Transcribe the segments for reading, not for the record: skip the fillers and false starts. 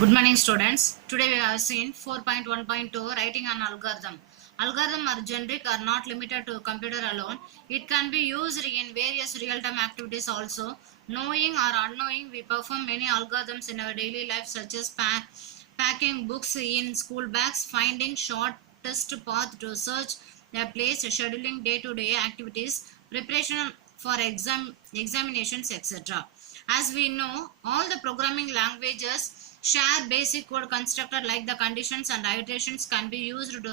Good morning, students. Today we have seen 4.1.2 writing an algorithm. Algorithm are generic, are not limited to computer alone. It can be used in various real-time activities also. Knowing or unknowing, we perform many algorithms in our daily life, such as packing books in school bags, finding shortest path to search a place, scheduling day-to-day activities, preparation for examinations, etc. As we know, all the programming languages share basic code constructor like the conditions and iterations can be used to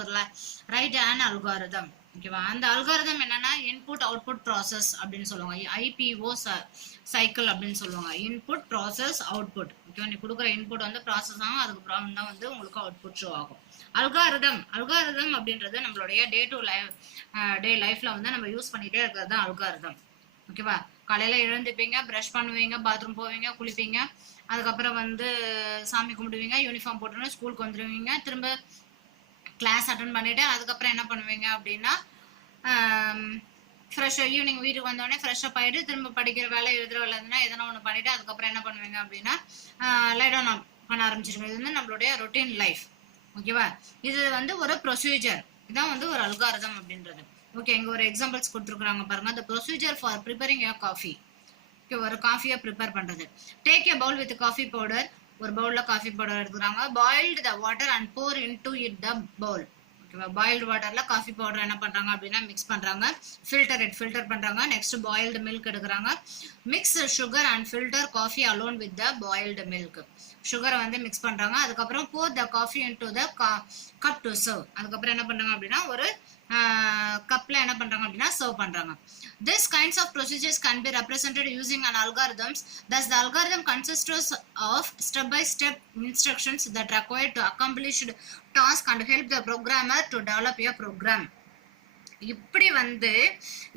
write an algorithm. ஓகேவா அந்த algorithm என்னன்னா input output process அப்படின்னு சொல்லுவாங்க. IPO cycle அப்படின்னு சொல்லுவாங்க. Input process output. ஓகேவா, நீ கொடுக்குற இன்புட் வந்து ப்ராசஸ் ஆகும், அதுக்கப்புறம் தான் வந்து உங்களுக்கு அவுட்புட் ஷோ ஆகும். அல்காரிதம் அப்படின்றது நம்மளுடைய டே லைஃப்ல வந்து நம்ம யூஸ் பண்ணிட்டே இருக்கிறது தான் அல்காரிதம். ஓகேவா, காலையில எழுந்துப்பீங்க, ப்ரஷ் பண்ணுவீங்க, பாத்ரூம் போவீங்க, குளிப்பீங்க, அதுக்கப்புறம் வந்து சாமி கும்பிடுவீங்க, யூனிஃபார்ம் போட்டுன்னு ஸ்கூலுக்கு வந்துடுவீங்க, திரும்ப கிளாஸ் அட்டன் பண்ணிவிட்டு அதுக்கப்புறம் என்ன பண்ணுவீங்க அப்படின்னா ஃப்ரெஷ்ஷாக ஈவினிங் வீட்டுக்கு வந்தோடனே ஃப்ரெஷ்ஷப் ஆகிட்டு திரும்ப படிக்கிற வேலை எழுதுகிற வேலை இருந்ததுன்னா எதனா ஒன்று பண்ணிவிட்டு அதுக்கப்புறம் என்ன பண்ணுவீங்க அப்படின்னா லை டவுன் பண்ண ஆரம்பிச்சிருங்க. இது வந்து நம்மளுடைய ரொட்டீன் லைஃப். ஓகேவா, இது வந்து ஒரு ப்ரொசீஜர். இதான் வந்து ஒரு அல்காரிதம் அப்படின்றது. ஓகே, இங்கே ஒரு எக்ஸாம்பிள்ஸ் கொடுத்துருக்குறாங்க பாருங்க. The procedure for preparing your coffee. Okay, ஒரு காஃபியை ப்ரிப்பேர் பண்ணுறது. Take a bowl with coffee powder. ஒரு பவுலில் காஃபி பவுடர் எடுத்துக்கிறாங்க. Boiled the water and pour into it the bowl. ஓகேவா, பாயில்டு வாட்டரில் காஃபி பவுடர் என்ன பண்ணுறாங்க அப்படின்னா மிக்ஸ் பண்ணுறாங்க. ஃபில்டர் பண்ணுறாங்க. நெக்ஸ்ட் பாயில்டு மில்க் எடுக்கிறாங்க. Mix sugar and filter coffee along with the boiled milk. சுகரை வந்து மிக்ஸ் பண்ணுறாங்க. அதுக்கப்புறம் pour the coffee into the cup to serve. அதுக்கப்புறம் என்ன பண்ணுறாங்க அப்படின்னா ஒரு கப்பில் என்ன பண்ணுறாங்க அப்படின்னா சர்வ் பண்ணுறாங்க. This kinds of procedures can be represented using an algorithms. Thus, the algorithm consists of step-by-step instructions that require to accomplish task and help the programmer to develop a program. இப்படி வந்து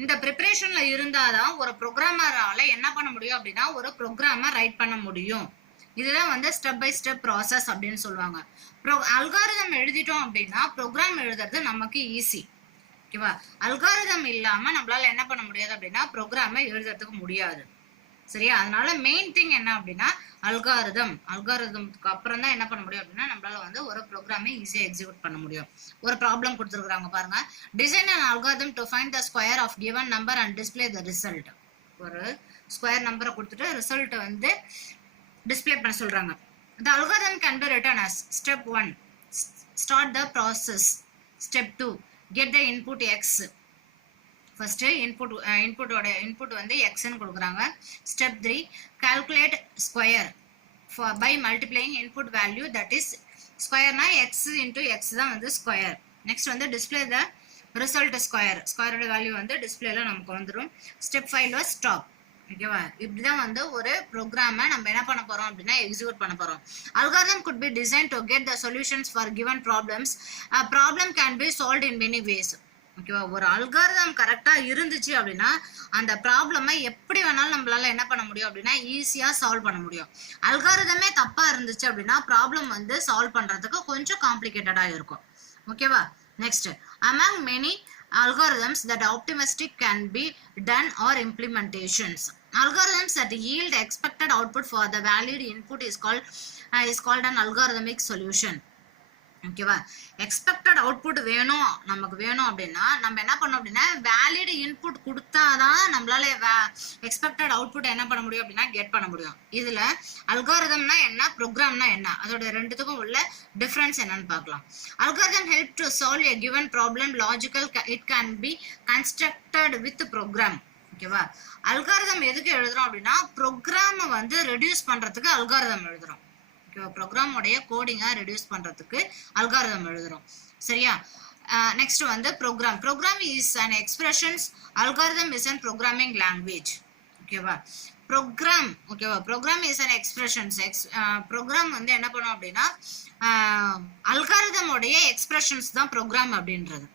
இந்த ப்ரிப்பரேஷன்ல இருந்தாதான் ஒரு ப்ரோக்ராமரால என்ன பண்ண முடியும் அப்படின்னா ஒரு ப்ரோக்ராமை ரைட் பண்ண முடியும். இதுதான் வந்து ஸ்டெப் பை ஸ்டெப் ப்ராசஸ் அப்படின்னு சொல்லுவாங்க. அல்காரிதம் எழுதிட்டோம் அப்படின்னா ப்ரோக்ராம் எழுதுறது நமக்கு ஈஸி. ஓகேவா, அல்காரிதம் இல்லாம நம்மளால என்ன பண்ண முடியாது அப்படின்னா ப்ரோக்ராமை எழுதுறதுக்கு முடியாது. சரியா, அதனால மெயின் திங் என்ன அப்படின்னா அல்காரிதம்க்கு அப்புறம் தான் என்ன பண்ண முடியும் அப்படின்னா நம்மளால வந்து ஒரு ப்ரோக்ராமை ஈஸியா எக்ஸிக்யூட் பண்ண முடியும். ஒரு ப்ராப்ளம் கொடுத்துருக்காங்க பாருங்க. Design and algorithm to find the square of given number and display the result. ஒரு ஸ்கொயர் நம்பரை கொடுத்துட்டு ரிசல்ட் வந்து டிஸ்பிளே பண்ண சொல்றாங்க. The algorithm can be written as step 1, start the process. Step 2, get the input x. First input வந்து x ன்னு கொடுக்குறாங்க. Step 3, calculate square by multiplying input value, that is square-னா x into x தான் வந்து square. Next வந்து display the result square value வந்து டிஸ்பிளேல நமக்கு வந்துடும். Step 5 was stop. ஓகேவா, இப்படிதான் வந்து ஒரு ப்ரோக்ராமை நம்ம என்ன பண்ண போறோம் அப்படின்னா எக்ஸிக்யூட் பண்ண போறோம். Algorithm could be designed to get the solutions for given problems. A problem can be solved in many ways. ஓகேவா, ஒரு அல்காரிதம் கரெக்டா இருந்துச்சு அப்படின்னா அந்த ப்ராப்ளமை எப்படி வேணாலும் நம்மளால என்ன பண்ண முடியும் அப்படின்னா ஈஸியா சால்வ் பண்ண முடியும். அல்காரிதமே தப்பா இருந்துச்சு அப்படின்னா ப்ராப்ளம் வந்து சால்வ் பண்றதுக்கு கொஞ்சம் காம்ப்ளிகேட்டடா இருக்கும். ஓகேவா, next, among many algorithms that optimistic can be done or implementations. Algorithms that yield expected output for the valid input is called an algorithmic solution. ஓகேவா, எக்ஸ்பெக்டட் அவுட்புட் நமக்கு வேணும் அப்படின்னா நம்ம என்ன பண்ணோம் அப்படின்னா வேலிட் இன்புட் கொடுத்தாதான் நம்மளால எக்ஸ்பெக்டட் அவுட்புட் என்ன பண்ண முடியும் அப்படின்னா கெட் பண்ண முடியும். இதுல அல்காரிதம்னா என்ன, ப்ரோக்ராம்னா என்ன, அதோட ரெண்டுத்துக்கும் உள்ள டிஃபரன்ஸ் என்னன்னு பார்க்கலாம். Algorithm help to solve a given problem logical. It can be constructed with program. ஓகேவா, அல்காரிதம் எதுக்கு எழுதுறோம் அப்படின்னா ப்ரோக்ராமை வந்து ரெடியூஸ் பண்றதுக்கு அல்காரிதம் எழுதுறோம். ப்ரோக்ராமோடைய கோடிங்கை ரெடியூஸ் பண்றதுக்கு அல்காரிதம் எழுதுறோம். சரியா, நெக்ஸ்ட் வந்து program is an expressions. Algorithm is an programming language. ஓகேவா, program is an expressions. Program வந்து என்ன பண்ணும் அப்படின்னா அல்காரிதமோடைய எக்ஸ்பிரஷன்ஸ் தான் ப்ரோக்ராம் அப்படின்றது.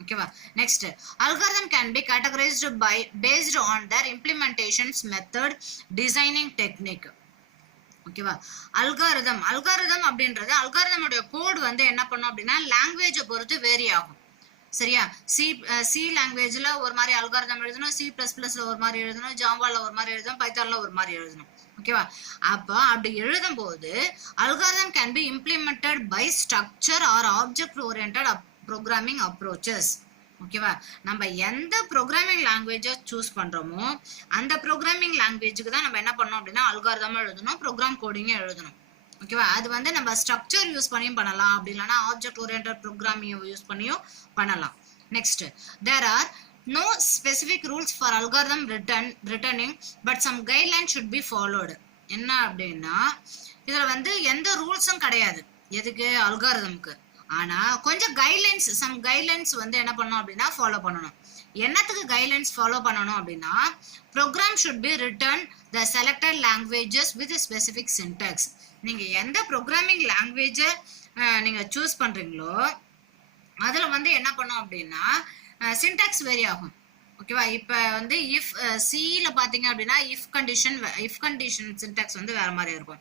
ஓகேவா, next, algorithm can B categorised based on their implementations method, designing technique. ஓகேவா, அல்காரிதம் அப்படின்றது அல்காரிதமோட கோட் வந்து என்ன பண்ணும் அப்படின்னா லாங்குவேஜை பொறுத்து வேரி ஆகும். சரியா? சி லாங்குவேஜ்ல ஒரு மாதிரி அல்காரிதம் எழுதணும், C++ல ஒரு மாதிரி எழுதணும், ஜாவால ஒரு மாதிரி எழுதணும், பைத்தான்ல ஒரு மாதிரி எழுதணும். ஓகேவா? அப்போ அப்படி எழுதும் போது algorithm can be implemented by structure or object oriented programming approaches. ஓகேவா? நம்ம எந்த ப்ரோக்ராமிங் லாங்குவேஜை சூஸ் பண்றோமோ அந்த ப்ரோக்ராமிங் லாங்குவேஜுக்கு தான் நம்ம என்ன பண்ணோம் அப்படின்னா அல்காரிதமும் எழுதணும், ப்ரோக்ராம் கோடிங்கும் எழுதணும். ஓகேவா? அது வந்து நம்ம ஸ்ட்ரக்சர் யூஸ் பண்ணியும் பண்ணலாம், அப்படி இல்லைன்னா ஆப்ஜெக்ட் ஓரியன்டட் ப்ரோக்ராமிங் யூஸ் பண்ணியும் பண்ணலாம். Next, there are no specific rules for algorithm returning but some guidelines should be followed. என்ன அப்படின்னா இதுல வந்து எந்த ரூல்ஸும் கிடையாது எதுக்கு அல்காரிதம்க்கு. ஆனா கொஞ்சம் கைட்லைன்ஸ் வந்து என்ன பண்ணணும் அப்படின்னா ஃபாலோ பண்ணணும். என்னத்துக்கு கைட்லைன்ஸ் ஃபாலோ பண்ணணும் அப்படின்னா program should be written the selected languages with a specific syntax. நீங்க எந்த ப்ரோக்ராமிங் லாங்குவேஜை நீங்க சூஸ் பண்றீங்களோ அதுல வந்து என்ன பண்ணும் அப்படின்னா சின்டாக்ஸ் வேரி ஆகும். ஓகேவா? இப்போ வந்து இஃப் சியில் பார்த்தீங்க அப்படின்னா இஃப் கண்டிஷன் சின்டாக்ஸ் வந்து வேற மாதிரி இருக்கும்.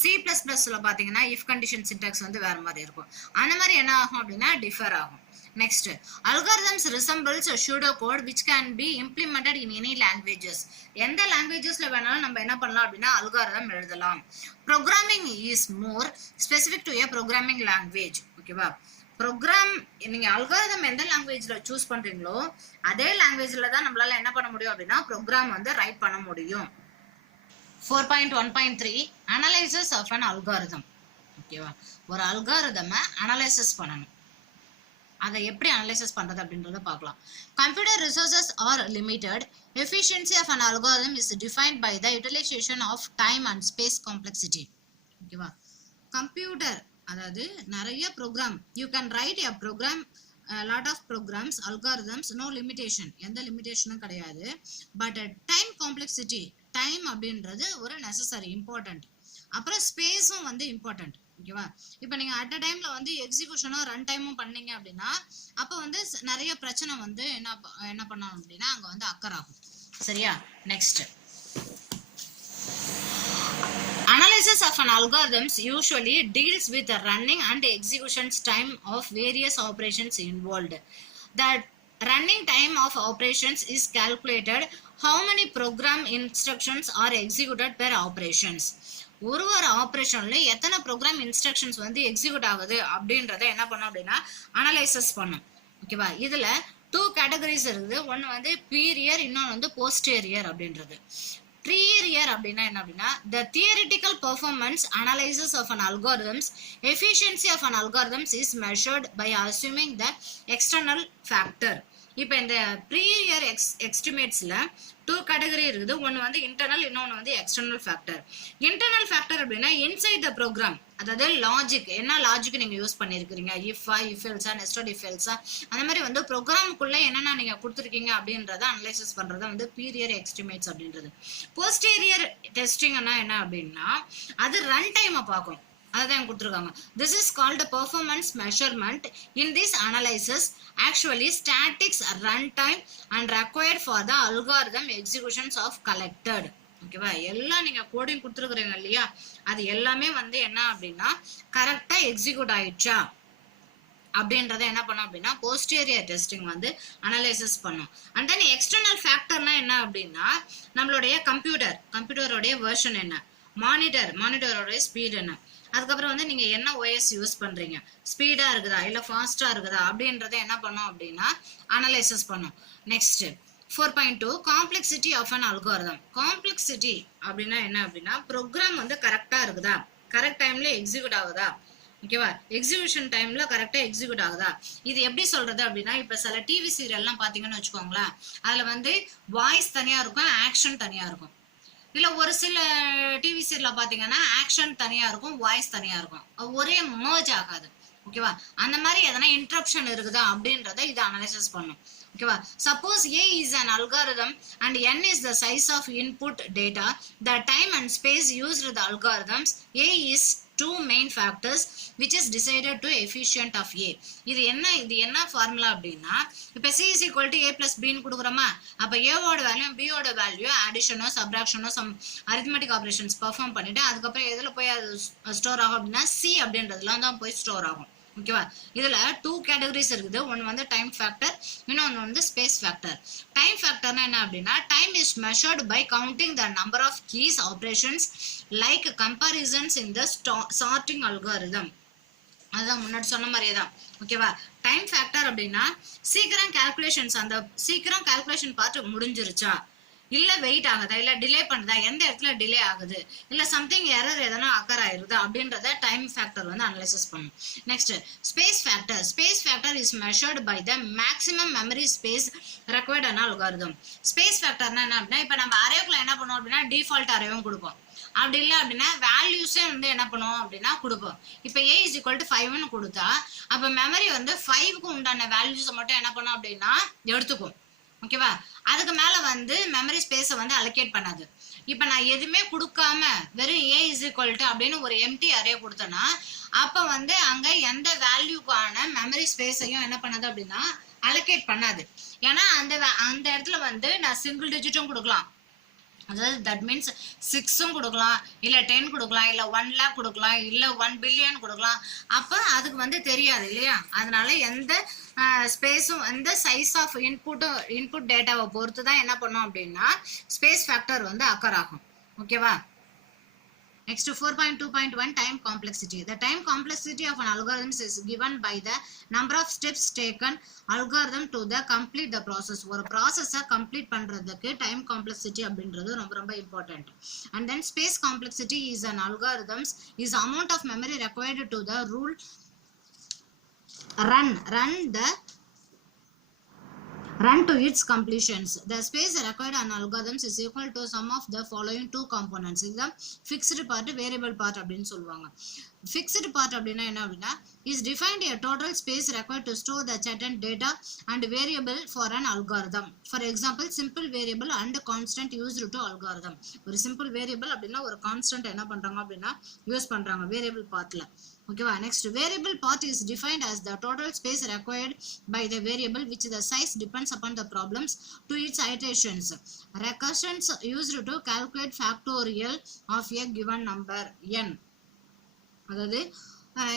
C++ல பார்த்தீங்கன்னா இஃப் கண்டிஷன் சின்டாக்ஸ் வந்து வேற மாதிரி இருக்கும். அந்த மாதிரி என்ன ஆகும் அப்படின்னா டிஃபர் ஆகும். Next, algorithms resembles a pseudocode which can be implemented in any languages. எந்த லாங்குவேஜஸ்ல வேணாலும் நம்ம என்ன பண்ணலாம் அப்படின்னா அல்காரிதம் எழுதலாம். Programming is more specific to a programming language. ஓகேவா? ப்ரோக்ராம் நீங்க அல்காரிதம் எந்த லாங்குவேஜ்ல சூஸ் பண்றீங்களோ அதே லாங்குவேஜ்ல தான் நம்மளால என்ன பண்ண முடியும் அப்படின்னா ப்ரோக்ராம் வந்து ரைட் பண்ண முடியும். 4.1.3 அனலைசிஸ் ஆஃப் an algorithm. ஓகேவா? ஒரு அல்காரிதமை அனலைசிஸ் பண்ணணும். அதை எப்படி அனலைசிஸ் பண்றது அப்படின்றத பார்க்கலாம். Computer resources are limited. Efficiency of an algorithm is defined by the utilization of time and space complexity. ஓகேவா? கம்ப்யூட்டர் அதாவது நிறைய program you can write a program lot of programs algorithms no limitation, எந்த லிமிடேஷனும் கிடையாது. But time complexity, time அப்படின்றது ஒரு necessary important. அப்புறம் ஸ்பேஸும் வந்து இம்பார்ட்டன்ட். ஓகேவா? இப்போ நீங்க அட் அ டைம்ல வந்து எக்ஸிகியூஷனும் ரன் டைமும் பண்ணீங்க அப்படின்னா அப்போ வந்து நிறைய பிரச்சனை வந்து என்ன பண்ணணும் அப்படின்னா அங்க வந்து அக்கர் ஆகும். சரியா? Next, analysis of an algorithms usually deals with the running and execution time of various operations involved. The running time of operations is calculated how many program instructions are executed per operations. ஒரு ஆப்ரேஷன்ல எத்தனை program instructions வந்து execute ஆகுது அப்படின்றத என்ன பண்ணும் அப்படின்னா analysis பண்ணும். ஓகேவா? இதுல 2 கேட்டகரிஸ் இருக்குது. ஒன்னு வந்து பீரியர், இன்னொன்று வந்து போஸ்டீரியர் அப்படின்றது. ப்ரீரியர் அப்படின்னா என்ன அப்படின்னா the theoretical performance analysis of an algorithms efficiency of an algorithms is measured by assuming the external factor. இப்போ இந்த ப்ரீரியர் எஸ்டிமேட்ஸ்ல 2 கேட்டகரி இருக்குது. ஒன்று வந்து இன்டர்னல், இன்னொன்று வந்து எக்ஸ்டர்னல் ஃபேக்டர். இன்டர்னல் ஃபேக்டர் அப்படின்னா இன்சைட் த ப்ரோக்ராம், அதாவது லாஜிக், என்ன லாஜிக் நீங்க யூஸ் பண்ணிருக்கீங்க, இஃப் எல்ஸா நெஸ்டட் இஃப் எல்ஸா அந்த மாதிரி வந்து ப்ரோக்ராமுக்குள்ள என்னென்ன நீங்க கொடுத்துருக்கீங்க அப்படின்றத அனலைசிஸ் பண்றத வந்து பீரியர் எஸ்டிமேட்ஸ் அப்படின்றது. போஸ்டீரியர் டெஸ்டிங்னா என்ன அப்படின்னா அது ரன் டைமை பார்க்கும். அதுதான் கொடுத்துருக்காங்க. This is called a performance measurement. In this analysis, actually statics runtime and required for the algorithm executions of collected. ஓகேவா? எல்லாம் நீங்க கோடிங் கொடுத்துருக்குறீங்க இல்லையா, அது எல்லாமே வந்து என்ன அப்படின்னா கரெக்டா எக்ஸிக்யூட் ஆயிடுச்சா அப்படின்றத என்ன பண்ணும் அப்படின்னா போஸ்டீரியர் டெஸ்டிங் வந்து அனலைசிஸ் பண்ணும். அண்ட் தென் எக்ஸ்டர்னல் ஃபேக்டர்னா என்ன அப்படின்னா நம்மளுடைய கம்ப்யூட்டரோடைய வெர்ஷன் என்ன, மானிட்டரோடைய ஸ்பீட் என்ன, அதுக்கப்புறம் வந்து நீங்க என்ன ஓஎஸ் யூஸ் பண்றீங்க, ஸ்பீடா இருக்குதா இல்ல ஃபாஸ்டா இருக்குதா அப்படின்றத என்ன பண்ணும் அப்படின்னா அனலைசிஸ் பண்ணும். Next 4.2 complexity of an algorithm. Complexity அப்படின்னா என்ன அப்படின்னா ப்ரோக்ராம் வந்து கரெக்டா இருக்குதா, கரெக்ட் டைம்ல எக்ஸிக்யூட் ஆகுதா, ஓகேவா, எக்ஸிகியூஷன் டைம்ல கரெக்டா எக்ஸிக்யூட் ஆகுதா. இது எப்படி சொல்றது அப்படின்னா இப்ப சில டிவி சீரியல்லாம் பாத்தீங்கன்னு வச்சுக்கோங்களேன், அதுல வந்து வாய்ஸ் தனியா இருக்கும், ஆக்ஷன் தனியா இருக்கும். இல்ல ஒரு சில டிவி சீரியல்ல பாத்தீங்கன்னா ஆக்ஷன் தனியா இருக்கும், வாய்ஸ் தனியா இருக்கும், ஒரே மர்ஜ் ஆகாது. ஓகேவா, அந்த மாதிரி எதனா இன்டரப்ஷன் இருக்குதா அப்படின்றத இது அனலைசிஸ் பண்ணும். ஓகேவா, suppose A is an algorithm and n is the size of input data, the time and space used the algorithms, A is two main factors which is decided to efficient of A. இது என்ன formula அப்படின்னா இப்ப C is equal to A plus B ன்னு கொடுக்குறோமா, அப்ப A ஓட value B ஓட value அடிஷனோ சப்ராக்ஷனோ சம் அரித்மெட்டிக் ஆபரேஷன்ஸ் பெர்ஃபார்ம் பண்ணிட்டு அதுக்கப்புறம் எதுல போய் அது ஸ்டோர் ஆகும் அப்படின்னா C அப்படின்றதுலாம் தான் போய் ஸ்டோர் ஆகும். ஓகேவா? இதுல 2 கேட்டகரிஸ் இருக்குது. ஒன்னு வந்து டைம் ஃபேக்டர், இன்னொன்னு வந்து ஸ்பேஸ் ஃபேக்டர். டைம் ஃபேக்டர்னா என்ன அப்படின்னா, time is measured by counting the number of keys operations like comparisons in the sorting algorithm. அதுதான் முன்னாடி சொன்ன மாதிரியே தான். ஓகேவா? டைம் ஃபேக்டர் அப்படின்னா சீக்கிரம் கால்குலேஷன் பார்த்து முடிஞ்சிருச்சா, இல்ல வெயிட் ஆகுதா, இல்ல டிலே பண்ணுதா, எந்த இடத்துல டிலே ஆகுது, இல்ல சம்திங் எரர் எதனா அக்கர் ஆயிருதா அப்படின்றத டைம் ஃபேக்டர் வந்து அனலைசிஸ் பண்ணும். Next space factor is measured by the maximum memory space required an algorithm. Space ஃபேக்டர்னா என்ன அப்படின்னா, இப்ப நம்ம அரேக்குள்ள என்ன பண்ணுவோம் அப்படின்னா டிஃபால்ட் அரேவும் கொடுப்போம். அப்படி இல்லை அப்படின்னா வேல்யூஸே வந்து என்ன பண்ணுவோம் அப்படின்னா கொடுப்போம். இப்போ a is equal to 5ன்னு கொடுத்தா அப்போ மெமரி வந்து 5க்கு உண்டான வேல்யூஸை மட்டும் என்ன பண்ணும் அப்படின்னா எடுத்துக்கும். ஓகேவா? அதுக்கு மேல வந்து மெமரி ஸ்பேஸை வந்து அலோகேட் பண்ணாது. இப்போ நான் எதுவுமே கொடுக்காம வெறும் a is equal to அப்படின்னு ஒரு எம்டி அரே கொடுத்தேன்னா அப்போ வந்து அங்க எந்த வேல்யூக்கான மெமரி ஸ்பேஸையும் என்ன பண்ணாது அப்படின்னா அலோகேட் பண்ணாது. ஏன்னா அந்த இடத்துல வந்து நான் சிங்கிள் டிஜிட்டும் கொடுக்கலாம், அதாவது தட் மீன்ஸ் 6ம் கொடுக்கலாம், இல்லை 10 கொடுக்கலாம், இல்லை 1 lakh கொடுக்கலாம், இல்லை 1 billion கொடுக்கலாம். அப்போ அதுக்கு வந்து தெரியாது இல்லையா? அதனால எந்த ஸ்பேஸும் எந்த சைஸ் ஆஃப் இன்புட் டேட்டாவை பொறுத்து தான் என்ன பண்ணோம் அப்படின்னா ஸ்பேஸ் ஃபேக்டர் வந்து அக்கர் ஆகும். ஓகேவா? Next 4.2.1 time complexity. The time complexity of an algorithm is given by the number of steps taken algorithm to the complete the process. ஒரு ப்ராசஸை கம்ப்ளீட் பண்றதுக்கு டைம் காம்ப்ளெக்சிட்டி அப்படின்றது ரொம்ப ரொம்ப important. And then space complexity is an algorithms is amount of memory required to the rule run to its completions. The space required on algorithms is equal to sum of the following two components. இது fixed part, variable part அப்படின்னு சொல்லுவாங்க. Fixed part அப்படின்னா என்ன அப்படின்னா is defined a total space required to store the certain data and variable for an algorithm. For example, simple variable and constant used to algorithm. ஒரு simple variable அப்படின்னா ஒரு constant என்ன பண்றாங்க அப்படின்னா யூஸ் பண்றாங்க வேரியபிள் பார்ட்ல. ஓகேவா? Next variable part is defined as the total space required by the variable which the size depends upon the problems to its iterations. Recursions used to calculate factorial of a given number n. அதாவது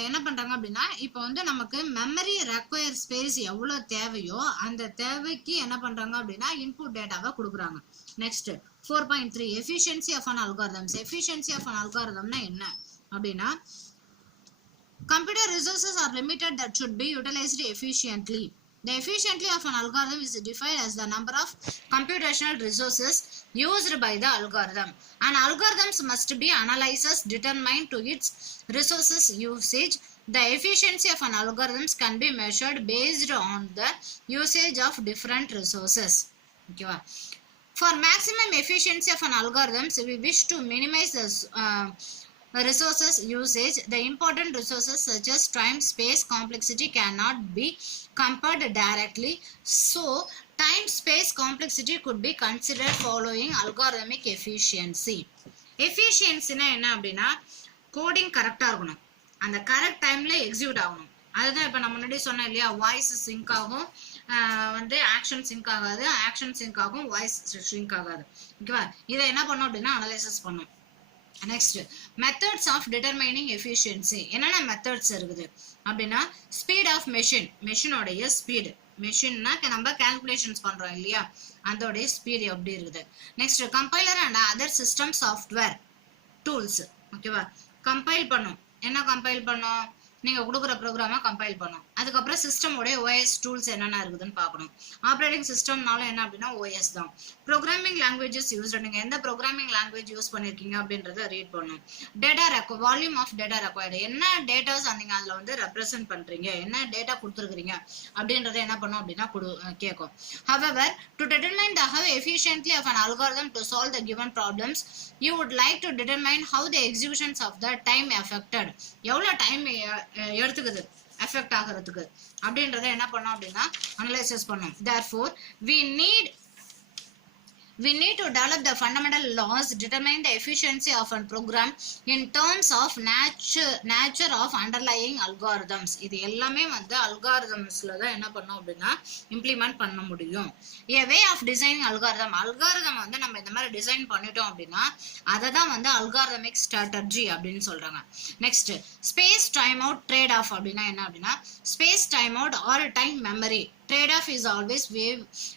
என்ன பண்றாங்க அப்படின்னா இப்போ வந்து நமக்கு memory require space எவ்வளவு தேவையோ அந்த தேவைக்கு என்ன பண்றாங்க அப்படின்னா இன்புட் டேட்டாவை கொடுக்குறாங்க. Next 4.3 efficiency of an algorithms. Efficiency of an அல்காரிதம்னா என்ன அப்படின்னா computer resources are limited that should be utilized efficiently. The efficiency of an algorithm is defined as the number of computational resources used by the algorithm. An algorithm must be analyzed determined to its resources usage. The efficiency of an algorithm can be measured based on the usage of different resources. Okay. For maximum efficiency of an algorithm, we wish to minimize the resources usage. The important resources such as time, space, complexity cannot be compared directly. So time, space, complexity could be considered following algorithmic efficiency. Efficiency na enna அப்படினா coding கரெக்டா இருக்கணும், அந்த correct டைம்ல execute ஆகணும். அதுதான் இப்ப நம்ம முன்னாடி சொன்னேன் இல்லையா, வாய்ஸ் சிங்க் ஆகும், வந்து ஆக்ஷன் சிங்க் ஆகாது, ஆக்ஷன் சிங்க் ஆகும், வாய்ஸ் சிங்க் ஆகாது. ஓகேவா? இதை என்ன பண்ணும் அப்படின்னா அனலைசிஸ் பண்ணும். Next methods of determining efficiency. என்னென்ன மெத்தட்ஸ் இருக்குது அப்படின்னா ஸ்பீட் ஆஃப் மெஷினோடைய ஸ்பீடு, மெஷின்னா நம்ம கால்குலேஷன்ஸ் பண்றோம் இல்லையா, அதோடைய ஸ்பீடு எப்படி இருக்குது. Next compiler and other system software tools. ஓகேவா? கம்பைல் பண்ணும். என்ன கம்பைல் பண்ணும்? நீங்க கொடுக்குற ப்ரோக்ராமை கம்பைல் பண்ணும். அதுக்கப்புறம் சிஸ்டமோடைய ஓஎஸ் டூல்ஸ் என்னென்ன இருக்குதுன்னு பார்க்கணும். ஆப்ரேட்டிங் சிஸ்டம்னாலும் என்ன அப்படின்னா ஓஎஸ் தான். ப்ரோக்ராமிங் லாங்குவேஜஸ் யூஸ், நீங்க எந்த ப்ரோக்ராமிங் லாங்குவேஜ் யூஸ் பண்ணிருக்கீங்க அப்படின்றத ரீட் பண்ணும். Data volume of data required, என்ன டேட்டாஸ் நீங்க அதுல வந்து ரெப்ரசென்ட் பண்றீங்க, என்ன டேட்டா கொடுத்துருக்கீங்க அப்படின்றத என்ன பண்ணும் அப்படின்னா கேட்கும். However, to determine the how efficiently of an algorithm to solve the given problems, you would like to determine how the executions of the time affected, எவ்வளவு டைம் எடுத்துக்குது எஃபெக்ட் ஆகிறதுக்கு அப்படின்றத என்ன பண்ணோம் அப்படின்னா அனலைசிஸ் பண்ணோம். Therefore, we need we need to develop the fundamental laws determining the efficiency of a program in terms of nature of underlying algorithms. இது எல்லாமே வந்து அல்காரிதம்ஸ்ல தான் என்ன பண்ணோம் அப்படின்னா இம்ப்ளிமெண்ட் பண்ண முடியும். a way of designing algorithm வந்து நம்ம இந்த மாதிரி டிசைன் பண்ணிட்டோம் அப்படின்னா அதை தான் வந்து அல்காரிதமிக் ஸ்ட்ராட்டஜி அப்படின்னு சொல்றாங்க. Next space time out trade off அப்படின்னா என்ன அப்படின்னா space time out or time memory trade off is always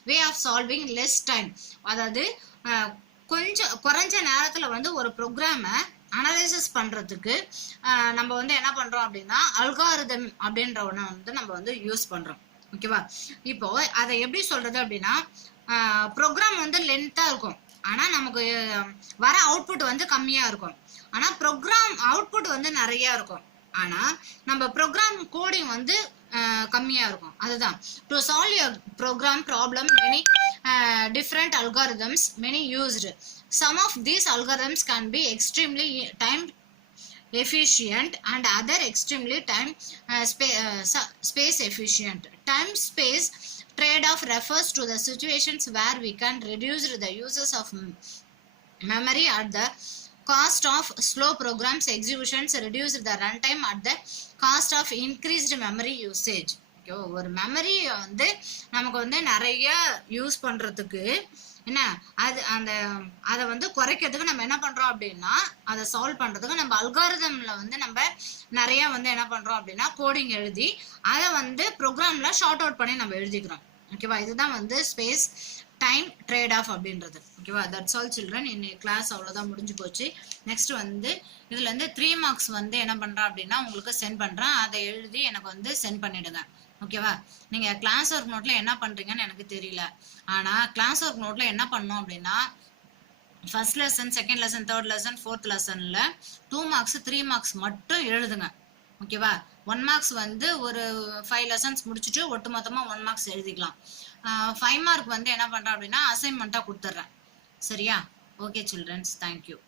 way of solving less time. அதாவது கொஞ்சம் குறைஞ்ச நேரத்தில் வந்து ஒரு ப்ரோக்ராமை அனலைசிஸ் பண்ணுறதுக்கு நம்ம வந்து என்ன பண்ணுறோம் அப்படின்னா அல்காரிதம் அப்படின்ற ஒன்று வந்து நம்ம வந்து யூஸ் பண்ணுறோம். ஓகேவா? இப்போ அதை எப்படி சொல்கிறது அப்படின்னா ப்ரோக்ராம் வந்து லென்த்தாக இருக்கும், ஆனால் நமக்கு வர அவுட்புட் வந்து கம்மியாக இருக்கும். ஆனால் ப்ரோக்ராம் அவுட்புட் வந்து நிறையா இருக்கும், ஆனால் நம்ம ப்ரோக்ராம் கோடிங் வந்து கம்மியாக இருக்கும். அதுதான் to solve your program problem many different algorithms many used. Some of these algorithms can be extremely time efficient and other extremely time space efficient. Time space trade-off refers to the situations where we can reduce the uses of memory at the cost of slow programs executions, reduce the runtime at the cost of increased memory usage. ஒரு மெமரியை வந்து நமக்கு வந்து நிறைய use பண்ணுறதுக்கு என்ன அதை வந்து குறைக்கிறதுக்கு நம்ம என்ன பண்ணுறோம் அப்படின்னா அதை சால்வ் பண்ணுறதுக்கு நம்ம அல்காரிதமில் வந்து நம்ம நிறையா வந்து என்ன பண்ணுறோம் அப்படின்னா கோடிங் எழுதி அதை வந்து ப்ரோக்ராமில் ஷார்ட் அவுட் பண்ணி நம்ம எழுதிக்கிறோம். ஓகேவா? இதுதான் வந்து ஸ்பேஸ் டைம் ட்ரேட் ஆஃப் அப்படின்றது. ஓகேவா? That's all children. இன்னைக்கு கிளாஸ் அவ்வளோதான், முடிஞ்சு போச்சு. நெக்ஸ்ட் வந்து இதுல இருந்து 3 மார்க்ஸ் வந்து என்ன பண்றேன் அப்படின்னா உங்களுக்கு சென்ட் பண்றேன், அதை எழுதி எனக்கு வந்து சென்ட் பண்ணிடுங்க. ஓகேவா? நீங்க கிளாஸ் ஒர்க் நோட்ல என்ன பண்றீங்கன்னு எனக்கு தெரியல, ஆனா கிளாஸ் ஒர்க் நோட்ல என்ன பண்ணோம் அப்படின்னா first lesson, second lesson, third lesson, fourth லெசன்ல 2 மார்க்ஸ் 3 மார்க்ஸ் மட்டும் எழுதுங்க. ஓகேவா? 1 மார்க்ஸ் வந்து ஒரு 5 லெசன்ஸ் முடிச்சுட்டு ஒட்டு மொத்தமா 1 மார்க்ஸ் எழுதிக்கலாம். 5 மார்க் வந்து என்ன பண்றேன் அப்படின்னா அசைன்மெண்ட்டா கொடுத்துட்றேன். சரியா? Okay childrens, thank you.